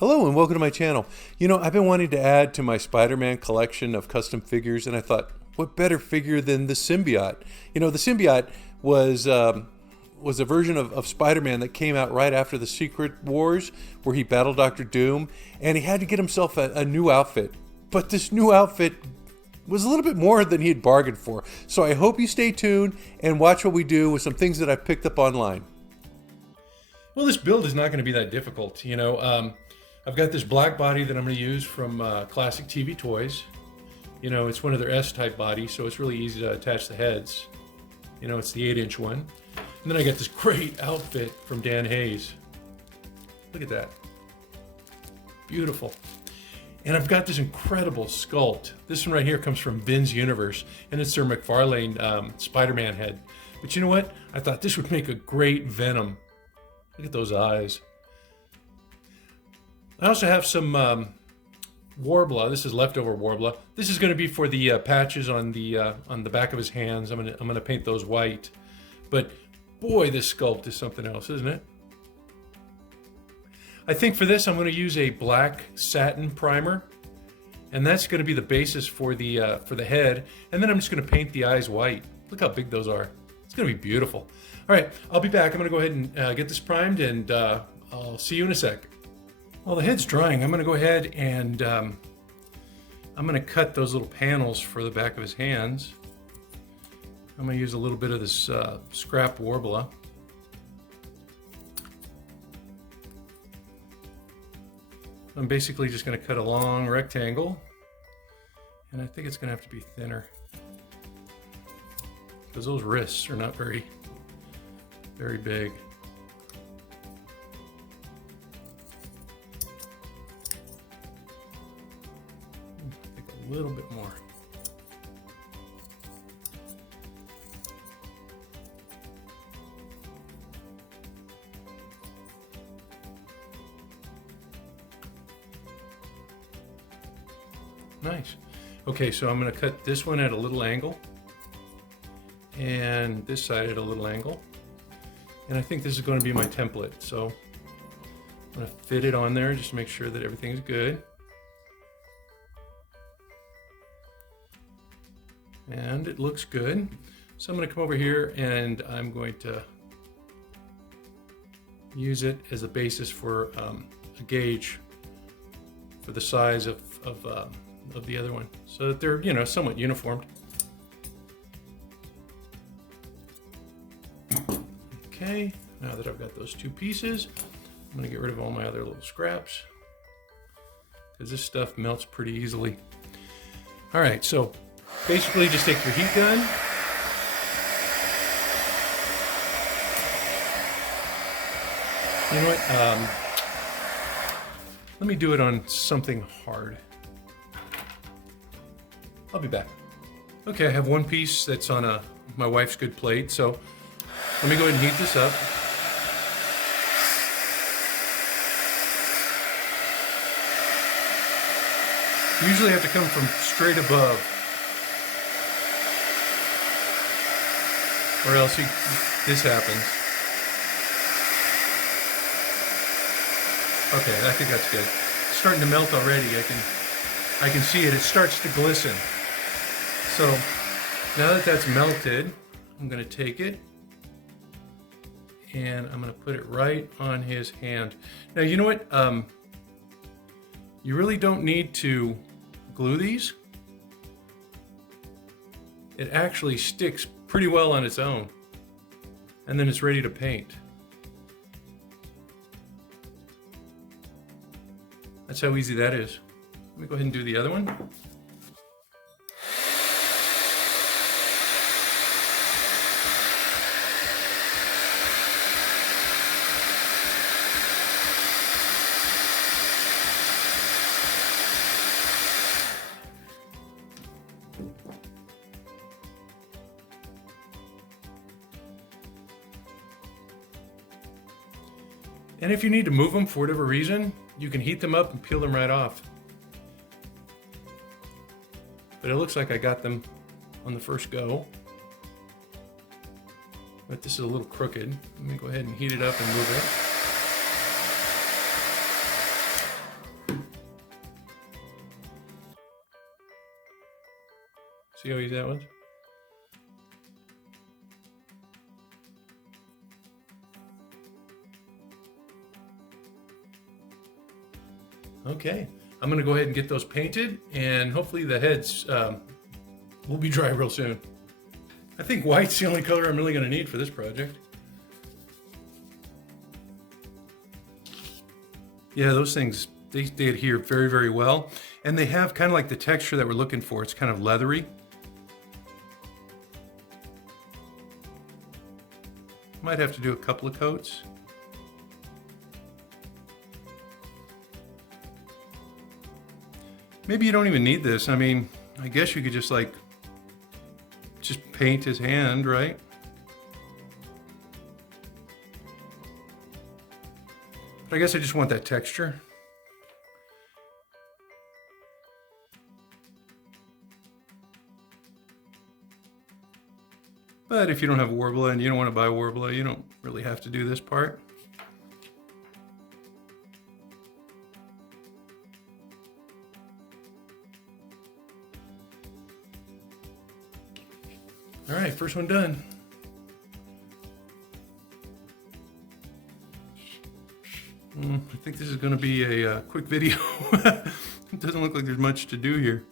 Hello and welcome to my channel. You know, I've been wanting to add to my Spider-Man collection of custom figures, and I thought, what better figure than the Symbiote? You know, the Symbiote was a version of Spider-Man that came out right after the Secret Wars, where he battled Dr. Doom, and he had to get himself a new outfit. But this new outfit was a little bit more than he had bargained for. So I hope you stay tuned and watch what we do with some things that I've picked up online. Well, this build is not going to be that difficult. You know, I've got this black body that I'm going to use from Classic TV Toys. You know, it's one of their S-type bodies, so it's really easy to attach the heads. You know, it's the 8-inch one. And then I got this great outfit from Dan Hayes. Look at that. Beautiful. And I've got this incredible sculpt. This one right here comes from Vin's Universe, and it's their McFarlane Spider-Man head. But you know what? I thought this would make a great Venom. Look at those eyes. I also have some Warbler. This is leftover Warbler. This is going to be for the patches on the back of his hands. I'm gonna paint those white. But boy, this sculpt is something else, isn't it? I think for this I'm going to use a black satin primer, and that's going to be the basis for the head. And then I'm just going to paint the eyes white. Look how big those are. It's going to be beautiful. All right, I'll be back. I'm going to go ahead and get this primed, and I'll see you in a sec. While the head's drying, I'm going to go ahead and I'm going to cut those little panels for the back of his hands. I'm going to use a little bit of this scrap Warbler. I'm basically just going to cut a long rectangle, and I think it's going to have to be thinner because those wrists are not very big. A little bit more. Nice. Okay, so I'm going to cut this one at a little angle and this side at a little angle. And I think this is going to be my template. So I'm going to fit it on there just to make sure that everything's good. And it looks good. So I'm going to come over here and I'm going to use it as a basis for a gauge for the size of the other one, so that they're, you know, somewhat uniformed. Okay, now that I've got those two pieces, I'm going to get rid of all my other little scraps because this stuff melts pretty easily. All right, so basically just take your heat gun, you know what, let me do it on something hard. I'll be back. Okay, I have one piece that's on my wife's good plate, so let me go ahead and heat this up. You usually have to come from straight above, or else this happens. Okay, I think that's good. It's starting to melt already. I can see it. It starts to glisten. So now that that's melted, I'm going to take it and I'm going to put it right on his hand. Now, you know what? You really don't need to glue these. It actually sticks pretty well on its own, and then it's ready to paint. That's how easy that is. Let me go ahead and do the other one. And if you need to move them for whatever reason, you can heat them up and peel them right off. But it looks like I got them on the first go. But this is a little crooked. Let me go ahead and heat it up and move it. See how easy that was? Okay, I'm gonna go ahead and get those painted, and hopefully the heads will be dry real soon. I think white's the only color I'm really gonna need for this project. Yeah, those things, they adhere very, very well. And they have kind of like the texture that we're looking for. It's kind of leathery. Might have to do a couple of coats. Maybe you don't even need this. I mean, I guess you could just paint his hand, right? But I guess I just want that texture. But if you don't have a Warbler and you don't want to buy a Warbler, you don't really have to do this part. All right, first one done. I think this is going to be a quick video. It doesn't look like there's much to do here.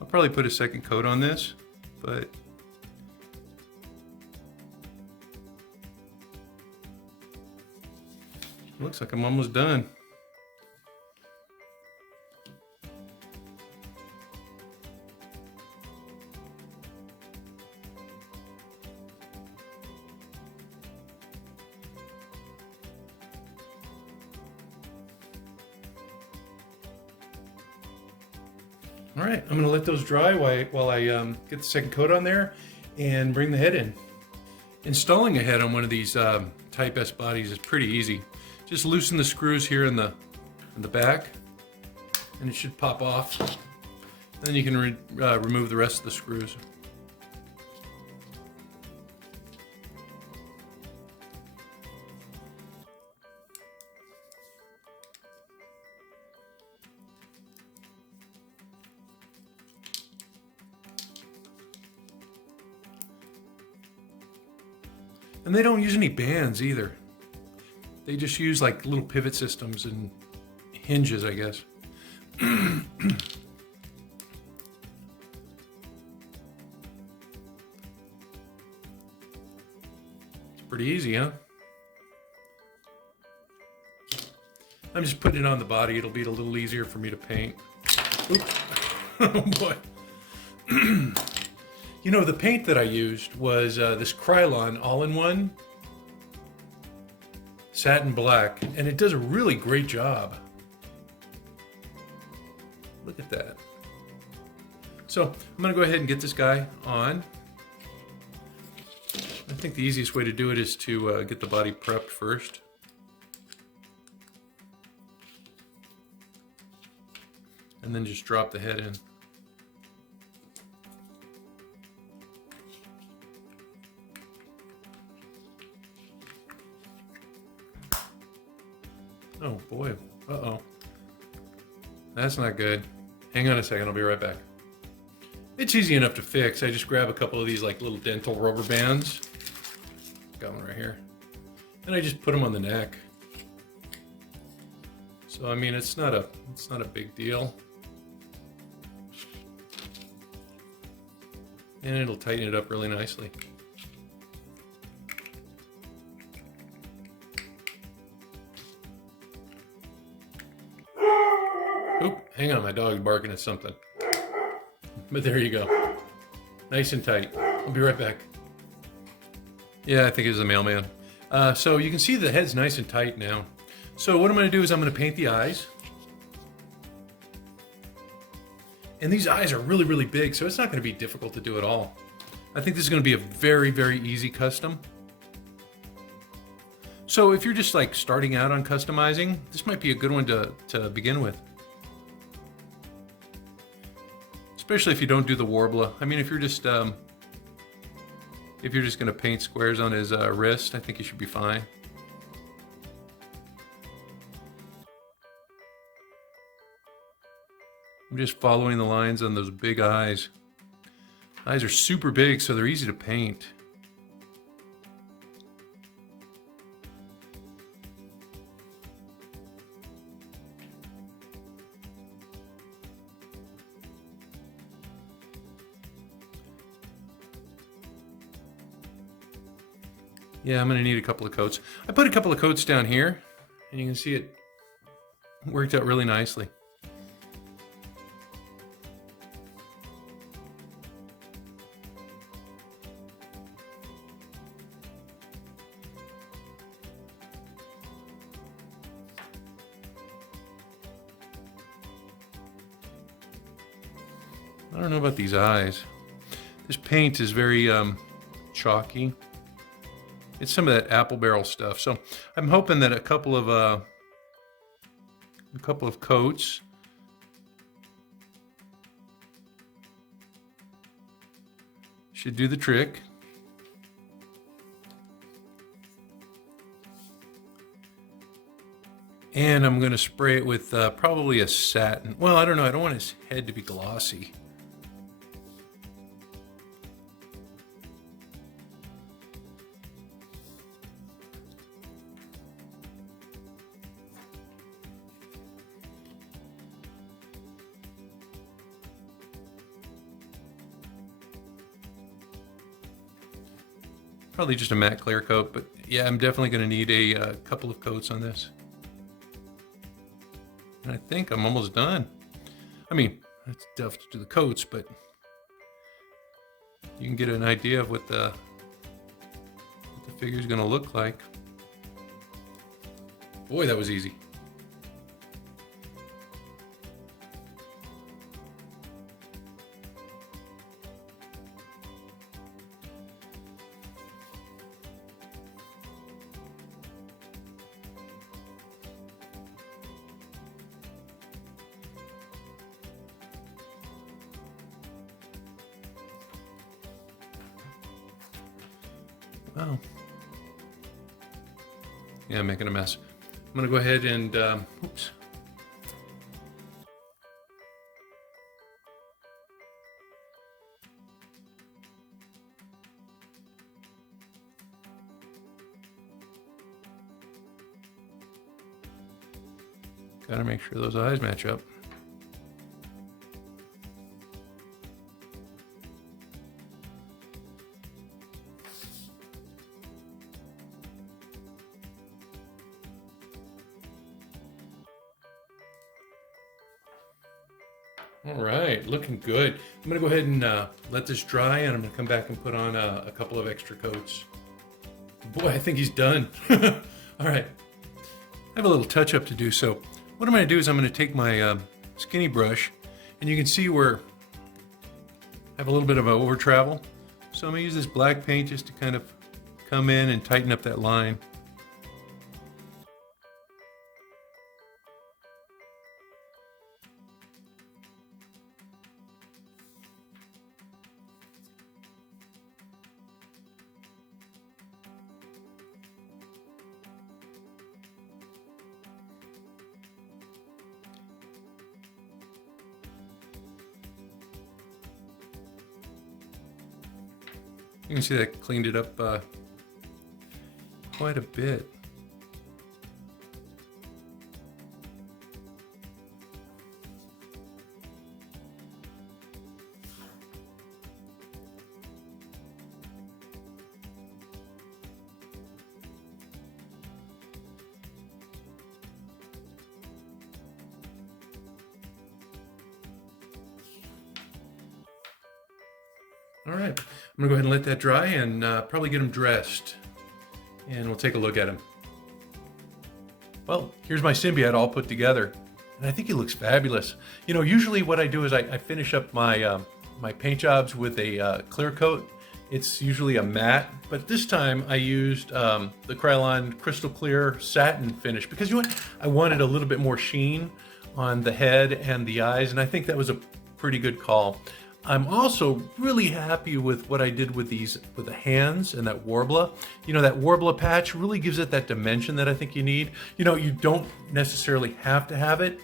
I'll probably put a second coat on this, but looks like I'm almost done. All right, I'm gonna let those dry while I get the second coat on there and bring the head in. Installing a head on one of these Type S bodies is pretty easy. Just loosen the screws here in the back, and it should pop off. Then you can remove the rest of the screws. And they don't use any bands either. They just use like little pivot systems and hinges, I guess. It's pretty easy, huh? I'm just putting it on the body. It'll be a little easier for me to paint. Oops. Oh boy. You know, the paint that I used was this Krylon all-in-one satin black, and it does a really great job. Look at that. So I'm gonna go ahead and get this guy on. I think the easiest way to do it is to get the body prepped first. And then just drop the head in. Oh boy, uh-oh. That's not good. Hang on a second, I'll be right back. It's easy enough to fix. I just grab a couple of these like little dental rubber bands. Got one right here. And I just put them on the neck. So I mean, it's not a big deal. And it'll tighten it up really nicely. Oop, hang on, my dog's barking at something. But there you go. Nice and tight. I'll be right back. Yeah, I think it was the mailman. So you can see the head's nice and tight now. So what I'm going to do is I'm going to paint the eyes. And these eyes are really, really big, so it's not going to be difficult to do at all. I think this is going to be a very, very easy custom. So if you're just like starting out on customizing, this might be a good one to begin with. Especially if you don't do the Warbler. I mean, if you're just going to paint squares on his wrist, I think you should be fine. I'm just following the lines on those big eyes. Eyes are super big, so they're easy to paint. Yeah, I'm gonna need a couple of coats. I put a couple of coats down here, and you can see it worked out really nicely. I don't know about these eyes. This paint is very chalky. It's some of that apple barrel stuff. So I'm hoping that a couple of coats should do the trick. And I'm going to spray it with probably a satin. Well, I don't know. I don't want his head to be glossy. Probably just a matte clear coat, but yeah, I'm definitely going to need a couple of coats on this. And I think I'm almost done. I mean, it's tough to do the coats, but you can get an idea of what the figure is going to look like. Boy, that was easy. Wow. Yeah, I'm making a mess. I'm gonna go ahead and, oops. Gotta make sure those eyes match up. All right, looking good. I'm gonna go ahead and let this dry, and I'm gonna come back and put on a couple of extra coats. Boy, I think he's done. All right, I have a little touch up to do. So what I'm gonna do is I'm gonna take my skinny brush, and you can see where I have a little bit of an over travel. So I'm gonna use this black paint just to kind of come in and tighten up that line. You can see that cleaned it up quite a bit. All right, I'm gonna go ahead and let that dry and probably get him dressed, and we'll take a look at him. Well, here's my symbiote all put together, and I think he looks fabulous. You know, usually what I do is I finish up my my paint jobs with a clear coat. It's usually a matte, but this time I used the Krylon Crystal Clear Satin finish because you know what? I wanted a little bit more sheen on the head and the eyes, and I think that was a pretty good call. I'm also really happy with what I did with with the hands and that Warbler. You know, that Warbler patch really gives it that dimension that I think you need. You know, you don't necessarily have to have it.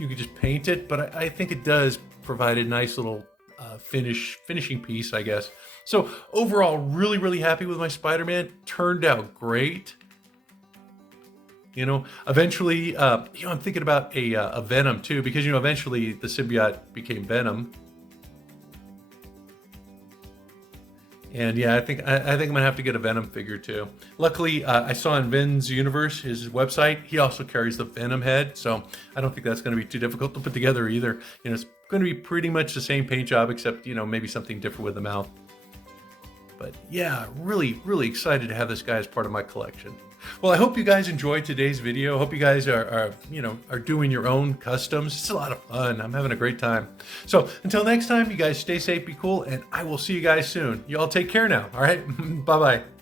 you could just paint it, but I think it does provide a nice little finishing piece, I guess. So overall, really, really happy with my Spider-Man. Turned out great. You know, eventually, I'm thinking about a Venom too, because, eventually the symbiote became Venom. And yeah, I think I'm gonna have to get a Venom figure too. Luckily, I saw in Vin's universe, his website, he also carries the Venom head, so I don't think that's gonna be too difficult to put together either. It's gonna be pretty much the same paint job, except maybe something different with the mouth. But yeah, really, really excited to have this guy as part of my collection. Well, I hope you guys enjoyed today's video. Hope you guys are doing your own customs. It's a lot of fun. I'm having a great time. So until next time, you guys stay safe, be cool, and I will see you guys soon. You all take care now. All right, bye-bye.